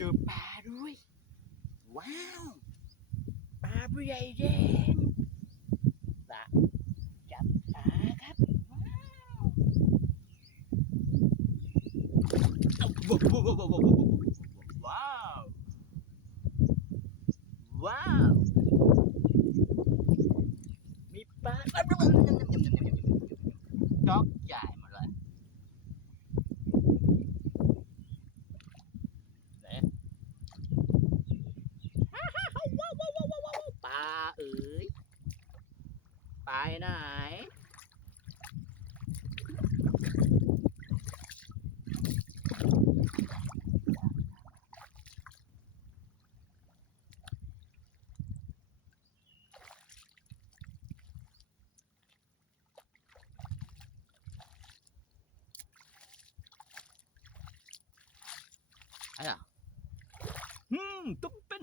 เจอปลาด้วย ว้าวปลาผู้ใหญ่แดงปลาจับปลาครับ ว้าวเอาว้าวว้าวว้าวว้าวว้าวว้าวมีปลาจอกใหญ่หมาเลย ปลาเอ๋ยไปไหน ไอ้อะ อืมต้องเป็น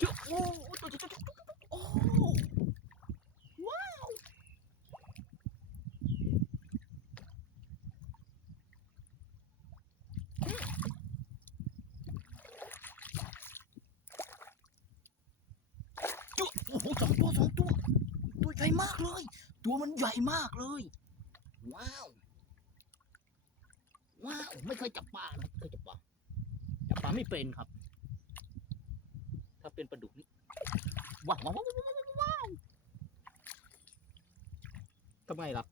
จุ๊โอ้จุ๊จุ๊จุ๊จุ๊โอ้ว้าวจุ๊โอ้โหสองตัวสองตัวตัวใหญ่มากเลย ตัวมันใหญ่มากเลย ว้าว ว้าวไม่เคยจับปลานะไม่เคยจับปลาจับปลาไม่เป็นครับ ถ้าเป็นปลาดุกนี่ว้าวว้าวว้าวว้าวว้าวว้าวทำไงล่ะ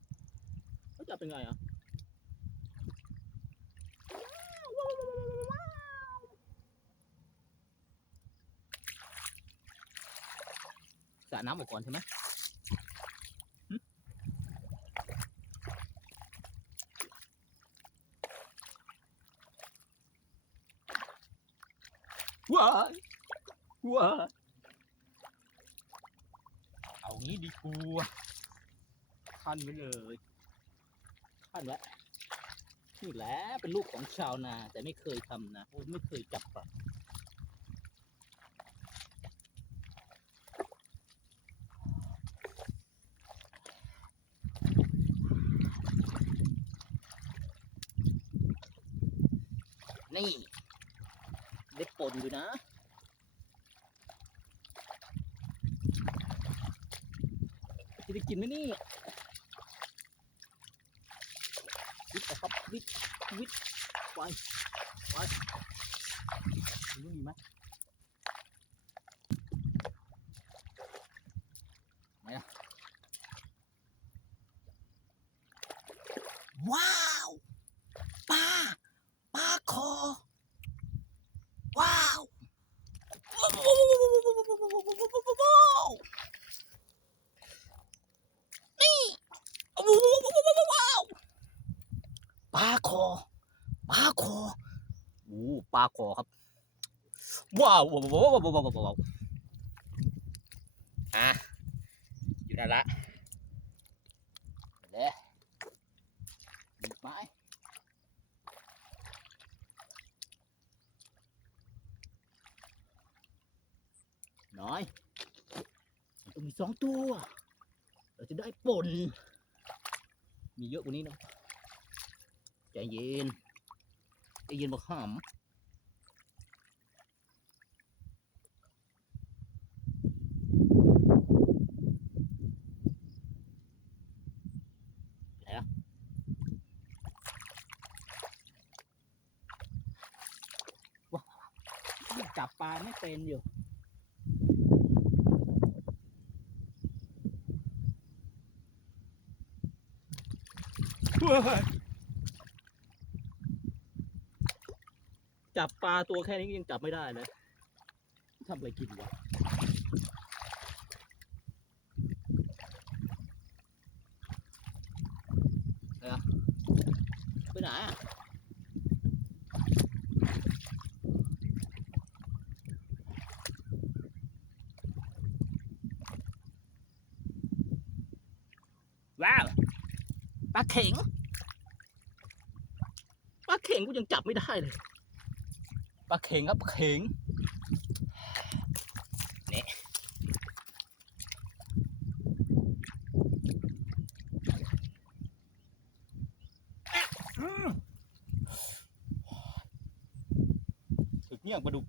เขาจะเป็นไงอะว้าวว้าวว้าวว้าวว้าวสระน้ำออกก่อนใช่ไหม ว้ายว้ายเอางี้ดีกว่าขั้นไว้เลยขั้นไว้นี่แหละเป็นลูกของชาวนา แต่ไม่เคยทำนะโอ้ไม่เคยจับปลานี่ ได้ปนอยู่นะ จะได้กินไหมนี่วิทย์ครับวิทย์วิทย์ไปไปมีมีไหมไหนล่ะว้าวปลาปลาคอ ว้าวว้าวนี่ว้าวปลาคอปลาคอโอ้ปลาคอครับ ว้าวว้าวว้าวว้าวว้าวว้าวอะอยู่นั่นละเลยหยิบไม้น้อยต้องมีสองตัว เราจะได้ปนมีเยอะกว่านี้นะใจเย็นใจเย็นบอกห้ามไหนล่ะว้าว จับปลาไม่เป็นอยู่ จับปลาตัวแค่นี้ยังจับไม่ได้เลยทำอะไรกินวะเอ้ยไปไหนอะว้าวปลา เข็งปลาเข็งกูยังจับไม่ได้เลยปลาเข็งครับปลาเข็งนี่ถึกเงี้ยงปลาดุก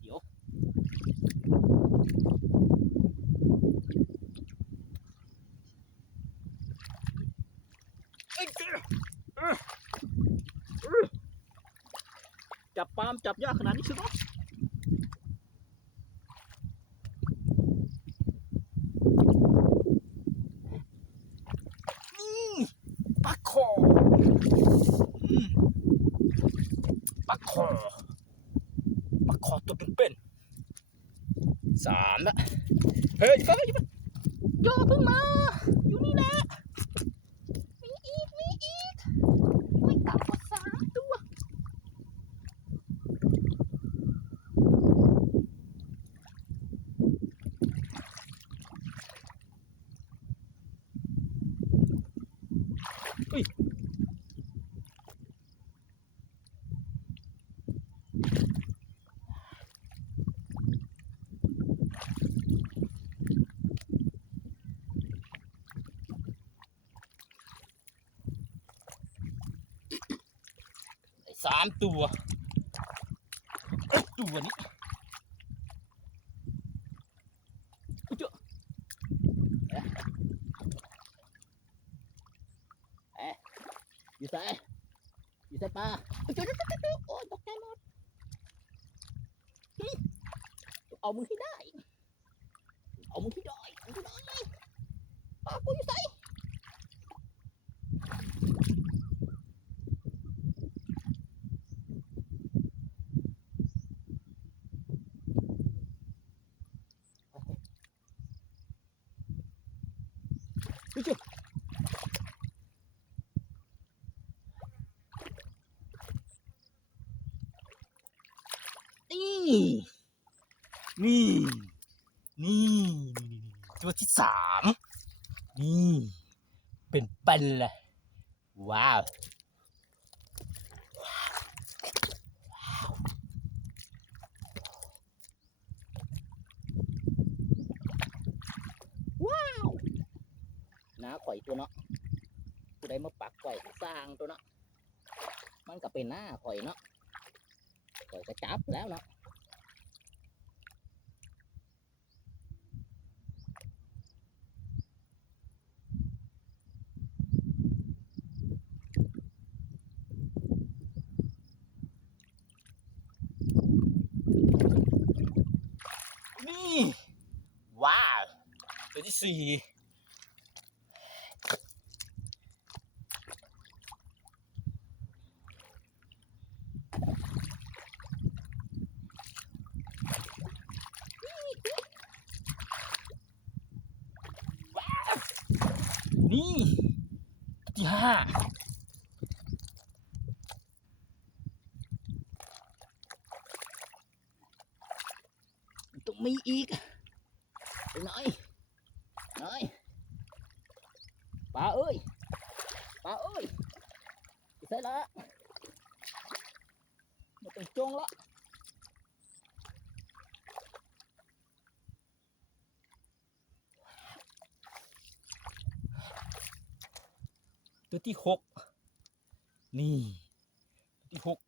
เดี๋ยวเอ้ยเจับปามจับยากขนาดนี้คือเนาะนี่ปลาคอปลาคอปลาคอตัวเป็นๆสามละเฮ้ยอย่าเพิ่งย่าเพิ่งอย่าเพิ่งมา อยู่นี่แหละ มีอีก มีอีก ไม่ต่ำกว่าสามตัว สามตัว ตัวนี้อุ๊ยเจ้าเอ๊ะเอ๊ะอยู่ ใส่อยู่ใส่ปลาอุ๊ยเจ้าเจ้าเจ้าเจ้าโอ้ยตกใจหมดเอามึงให้ได้ เอามึงให้ได้เอามึงให้ได้ปลากูอยู่ใส่อุ๊ยเจ้า นี่นี่นี่ตัวที่สามนี่เป็นปันเลยว้าวว้าวน้าข่อยตัวเนาะผู้ใดมาปักข่อยสร้างตัวเนาะมันก็เป็นหน้าข่อยเนาะข่อยก็จับแล้วเนาะ นี่ ว้าว ตัวที่ สี่นี่ที่ห้าต้องมีอีกไปหน่อยหน่อยปลาเอ้ยปลาเอ้ยไปใส่ละไม่ต้องจงละ ตัวที่หกนี่ตัวที่หก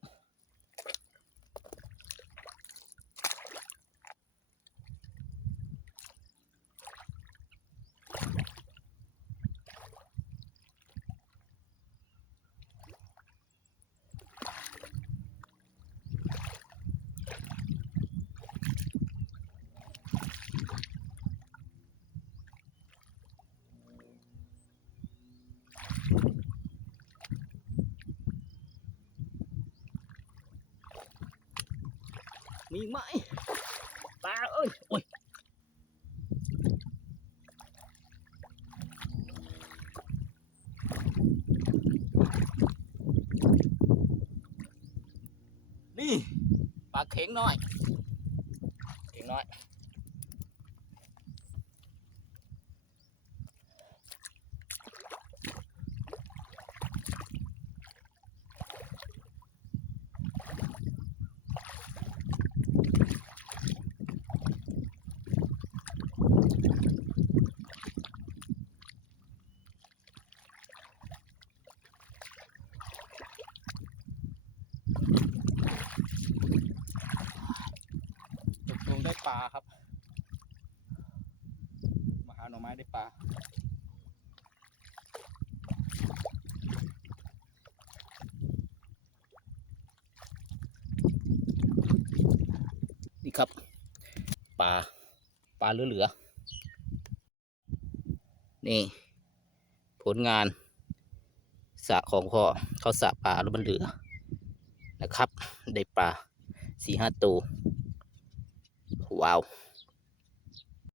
มีอีกไหมปลาเอ้ ปลาครับ มาหาหน่อไม้ได้ปลานี่ครับปลาปลาเหลือๆนี่ ผลงานสระของพ่อเขาสระปลาแล้วมันเหลือนะครับ ได้ปลาสี่ห้าตัว ว้าว